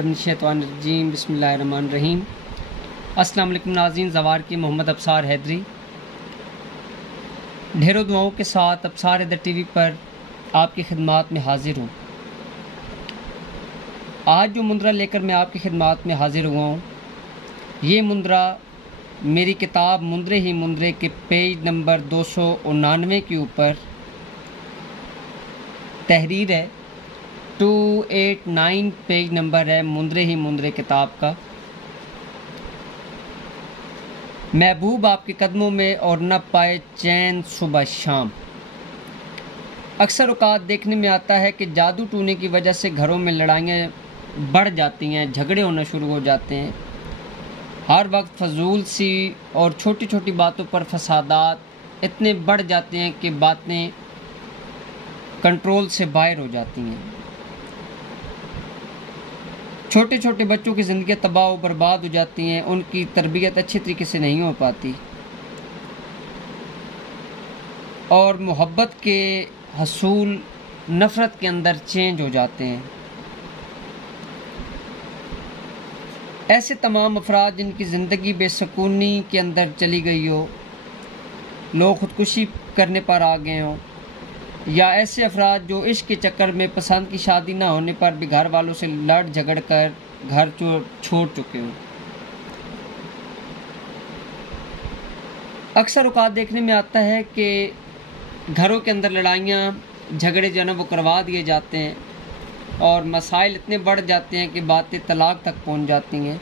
बिल्लाहि मिनश्शैतानिर्रजीम बिस्मिल्लाहिर्रहमानिर्रहीम। अस्सलाम वालेकुम नाज़रीन, ज़वार की मोहम्मद अब्सार हैदरी ढेरों दुआओं के साथ अब्सार हैदर टीवी पर आपकी खिदमत में हाजिर हूँ। आज जो मुंदरा लेकर मैं आपकी खिदमत में हाजिर हुआ हूँ, ये मुंदरा मेरी किताब मुंदरे ही मुंदरे के पेज नंबर 299 के ऊपर तहरीर है। 289 पेज नंबर है मुंदरे ही मुंदरे किताब का। महबूब आपके कदमों में और न पाए चैन सुबह शाम। अक्सर औकात देखने में आता है कि जादू टूने की वजह से घरों में लड़ाइयाँ बढ़ जाती हैं, झगड़े होना शुरू हो जाते हैं। हर वक्त फजूल सी और छोटी छोटी बातों पर फसादात इतने बढ़ जाते हैं कि बातें कंट्रोल से बाहर हो जाती हैं। छोटे छोटे बच्चों की ज़िंदगी तबाह और बर्बाद हो जाती हैं, उनकी तरबियत अच्छे तरीके से नहीं हो पाती और मोहब्बत के हसूल नफ़रत के अंदर चेंज हो जाते हैं। ऐसे तमाम अफराद जिनकी ज़िंदगी बेसकूनी के अंदर चली गई हो, लोग ख़ुदकुशी करने पर आ गए हों, या ऐसे अफराद जो इश्क के चक्कर में पसंद की शादी ना होने पर भी घर वालों से लड़ झगड़ कर घर छोड़ चुके हों। अक्सर औकात देखने में आता है कि घरों के अंदर लड़ाइयाँ झगड़े जो है वो करवा दिए जाते हैं और मसाइल इतने बढ़ जाते हैं कि बातें तलाक तक पहुंच जाती हैं।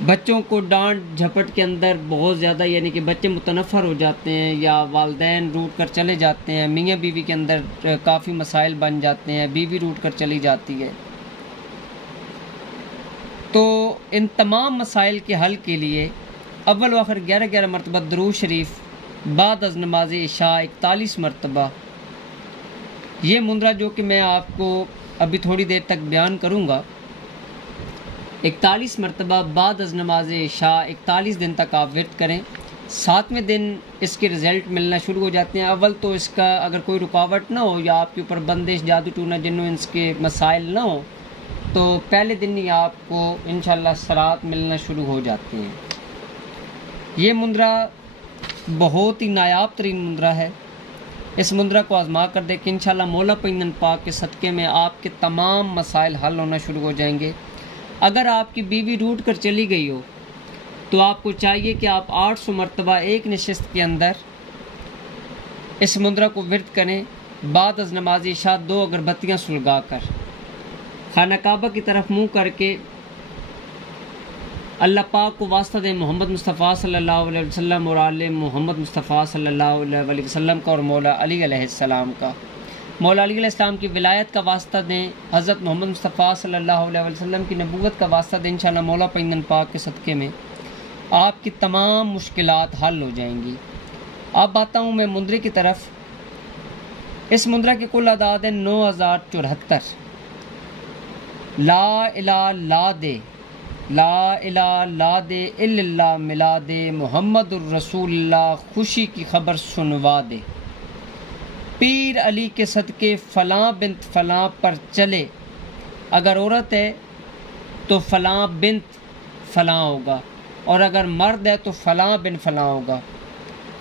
बच्चों को डांट झपट के अंदर बहुत ज़्यादा, यानी कि बच्चे मुतनफ़र हो जाते हैं या वालिदैन रूठ कर चले जाते हैं। मियाँ बीवी के अंदर काफ़ी मसाइल बन जाते हैं, बीवी रूठ कर चली जाती है। तो इन तमाम मसाइल के हल के लिए अव्वल व आखिर 11 मरतबा दुरूद शरीफ बाद अज़ नमाज इशा 41 मरतबा, ये मुंदरा जो कि मैं आपको अभी थोड़ी देर तक बयान करूँगा, 41 मरतबा बाद अज़ नमाज इशा 41 दिन तक आप विर्द करें। 7वें दिन इसके रिज़ल्ट मिलना शुरू हो जाते हैं। अव्वल तो इसका अगर कोई रुकावट ना हो या आपके ऊपर बंदिश जादू टूना जिन्नो इसके मसाइल ना हो तो पहले दिन ही आपको इंशाअल्लाह सरात मिलना शुरू हो जाते हैं। ये मुंदरा बहुत ही नायाब तरीन मुंदरा है। इस मुंदरा को आज़मा कर देखें, इंशाअल्लाह मौला पैगंबर पाक के सदक़े में आपके तमाम मसाइल हल होना शुरू हो जाएंगे। अगर आपकी बीवी रूठ कर चली गई हो तो आपको चाहिए कि आप 800 मरतबा एक नशिस्त के अंदर इस मुंदरा को विर्द करें। बाद अज़ नमाज इशा 2 अगरबत्तियाँ सुलगा कर खाना काबा की तरफ मुँह करके अल्लाह पाक को वास्ता दें मोहम्मद मुस्तफ़ा सल्लल्लाहु अलैहि वसल्लम और आले मोहम्मद मुस्तफ़ा सल्लल्लाहु अलैहि वसल्लम का और मौला अली अलैहिस्सलाम का। मौला अली अलैहिस्सलाम की विलायत का वास्ता दें, हज़रत मोहम्मद मुस्तफ़ा सल्लल्लाहु अलैहि वसल्लम की नबूवत का वास्ता दें। इंशाअल्लाह मौला पैगंबर पाक के सदक़े में आपकी तमाम मुश्किलात हल हो जाएंगी। अब आता हूँ मैं मुंदरे की तरफ। इस मुंदरा की कुल आदाद है 9074। ला इलाहा ला दे, ला इलाहा ला दे इल्लल्लाह मिला दे, मुहम्मदुर रसूलुल्लाह खुशी की खबर सुनवा दे, पीर अली के सदके फ़लाँ बिन्त फ़लाँ पर चले। अगर औरत है तो फ़लाँ बिन्त फ़लाँ होगा और अगर मर्द है तो फ़लाँ बिन फ़लाँ होगा।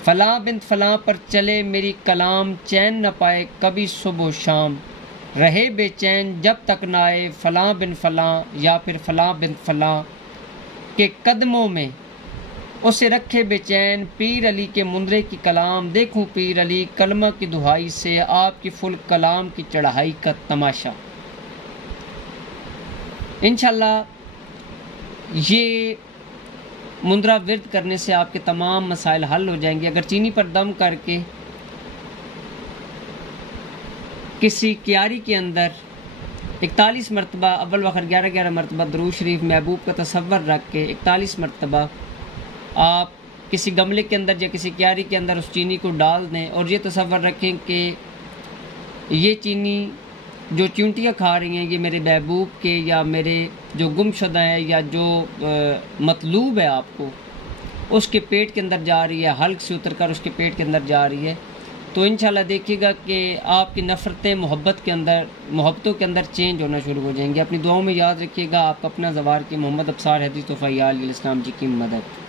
फ़लाँ बिन्त फ़लाँ पर चले मेरी कलाम, चैन न पाए कभी सुबह शाम, रहे बेचैन जब तक न आए फ़लाँ बिन फ़लाँ या फिर फ़लाँ बिन्त फ़लाँ के कदमों में उसे रखे बेचैन। पीर अली के मुंदरे की कलाम देखूं पीर अली, कलमा की दुहाई से आपकी फुल कलाम की चढ़ाई का तमाशा। इंशाअल्लाह ये मुंदरा विर्द करने से आपके तमाम मसाइल हल हो जाएंगे। अगर चीनी पर दम करके किसी क्यारी के अंदर 41 मरतबा अव्वल व आखिर 11 मरतबा दुरूद शरीफ महबूब का तसव्वुर रख के 41 मरतबा आप किसी गमले के अंदर या किसी क्यारी के अंदर उस चीनी को डाल दें और ये तसव्वुर रखें कि ये चीनी जो चींटियाँ खा रही हैं ये मेरे महबूब के या मेरे जो गुमशुदा है या जो मतलूब है आपको उसके पेट के अंदर जा रही है, हल्क से उतर कर उसके पेट के अंदर जा रही है। تو انشاءاللہ دیکھیے گا کہ آپ کی نفرتیں محبتوں کے اندر چینج ہونا شروع ہو جائیں گے۔ اپنی دعاؤں میں یاد رکھیے گا۔ آپ اپنا زوار کی محمد ابصار حیدری طوفیہ علیہ السلام جی کی مدد۔